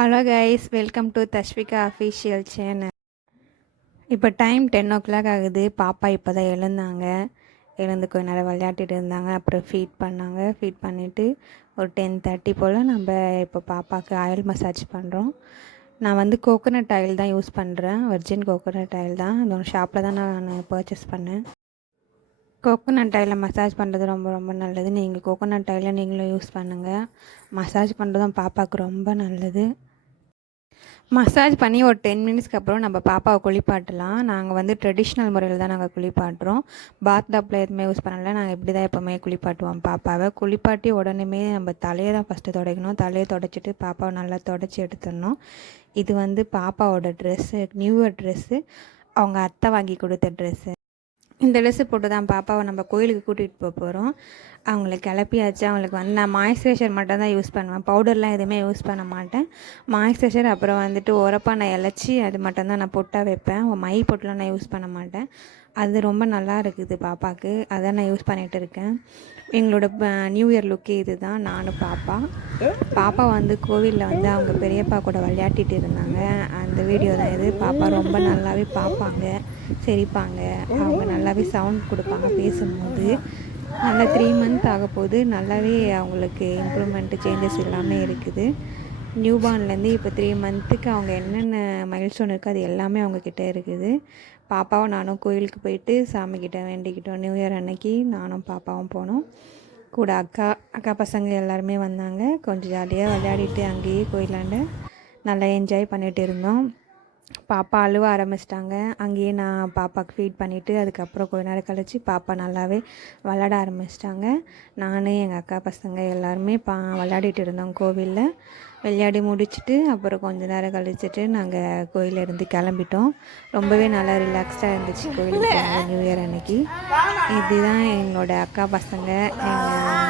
Hello guys, welcome to Tashvika official channel. இப்போ time 10 o'clock ஆகுது. பாப்பா இப்போ தான் எழுந்தாங்க. எழுந்து கொஞ்ச நேரம் விளையாட்டிட்டு இருந்தாங்க. அப்புறம் ஃபீட் பண்ணாங்க. ஃபீட் பண்ணிவிட்டு ஒரு 10:30 போல் நம்ம இப்போ பாப்பாவுக்கு ஆயில் மசாஜ் பண்ணுறோம். நான் வந்து கோகோனட் ஆயில் தான் யூஸ் பண்ணுறேன். வெர்ஜின் கோகோனட் ஆயில் தான். அந்த ஷாப்பில் தான் நான் பர்ச்சேஸ் பண்ணேன். கோகோனட் ஆயிலில் மசாஜ் பண்ணுறது ரொம்ப ரொம்ப நல்லது. நீங்கள் கோகோனட் ஆயிலை நீங்களும் யூஸ் பண்ணுங்கள். மசாஜ் பண்ணுறதும் பாப்பாவுக்கு ரொம்ப நல்லது. மசாஜ் பண்ணி ஒரு 10 மினிட்ஸ்க்கு அப்புறம் நம்ம பாப்பாவை குளிப்பாட்டலாம். நாங்கள் வந்து ட்ரெடிஷ்னல் முறையில் தான் நாங்கள் குளிப்பாட்டுறோம். பாத் டப்பில் எதுவுமே யூஸ் பண்ணலை. நாங்கள் இப்படி தான் எப்போவுமே குளிப்பாட்டுவோம் பாப்பாவை. குளிப்பாட்டி உடனேமே நம்ம தலையை தான் ஃபஸ்ட்டு துடைக்கணும். தலையை துடைச்சிட்டு பாப்பாவை நல்லா துடைச்சி எடுத்துடணும். இது வந்து பாப்பாவோட ட்ரெஸ்ஸு, நியூ இயர் ட்ரெஸ்ஸு, அவங்க அத்தை வாங்கி கொடுத்த ட்ரெஸ்ஸு. இந்த ட்ரெஸ்ஸு போட்டு தான் பாப்பாவை நம்ம கோயிலுக்கு கூட்டிகிட்டு போகிறோம். அவங்கள கிளப்பியாச்சு. அவங்களுக்கு வந்து நான் மாய்ஸ்சரைசர் மட்டும் தான் யூஸ் பண்ணுவேன். பவுடர்லாம் எதுவுமே யூஸ் பண்ண மாட்டேன். மாய்ஸ்சரைசர் அப்புறம் வந்துட்டு உரப்பாக நான் இலச்சி அது மட்டும்தான் நான் பொட்டாக வைப்பேன். மை பொட்டெலாம் நான் யூஸ் பண்ண மாட்டேன். அது ரொம்ப நல்லா இருக்குது பாப்பாவுக்கு. அதை நான் யூஸ் பண்ணிகிட்டு இருக்கேன். எங்களோட நியூ இயர் லுக்கு இது தான். நானும் பாப்பா வந்து கோவிலில் வந்து அவங்க பெரியப்பா கூட விளையாட்டிட்டு இருந்தாங்க. அந்த வீடியோ தான் இது. பாப்பா ரொம்ப நல்லாவே பார்ப்பாங்க, சிரிப்பாங்க. அவங்க நல்லாவே சவுண்ட் கொடுப்பாங்க பேசும்போது. நல்லா 3 month ஆக போது. நல்லாவே அவங்களுக்கு இம்ப்ரூவ்மெண்ட்டு, சேஞ்சஸ் எல்லாமே இருக்குது. நியூபார்ன்லேருந்து இப்போ 3 monthக்கு அவங்க என்னென்ன மைல்ஸ்டோன் இருக்கோ அது எல்லாமே அவங்கக்கிட்ட இருக்குது. பாப்பாவும் நானும் கோயிலுக்கு போயிட்டு சாமிக்கிட்ட வேண்டிக்கிட்டோம். நியூ இயர் அன்னைக்கு நானும் பாப்பாவும் போனோம். கூட அக்கா பசங்க எல்லாருமே வந்தாங்க. கொஞ்சம் ஜாலியாக விளையாடிட்டு அங்கேயே கோயிலாண்ட நல்லா என்ஜாய் பண்ணிகிட்டு இருந்தோம். பாப்பா அழுவ ஆரம்பிச்சிட்டாங்க. அங்கேயே நான் பாப்பாவுக்கு ஃபீட் பண்ணிவிட்டு அதுக்கப்புறம் கொஞ்ச நேரம் கழித்து பாப்பா நல்லாவே விளாட ஆரம்பிச்சிட்டாங்க. நான் எங்கள் அக்கா பசங்க எல்லாருமே விளையாடிட்டு இருந்தோம் கோவிலில். விளையாடி முடிச்சுட்டு அப்புறம் கொஞ்ச நேரம் கழிச்சிட்டு நாங்கள் கோயிலேருந்து கிளம்பிட்டோம். ரொம்பவே நல்லா ரிலாக்ஸ்டாக இருந்துச்சு கோயிலுக்கு நியூ இயர் அன்னைக்கு. இதுதான் என்னோடய அக்கா பசங்க, எங்கள்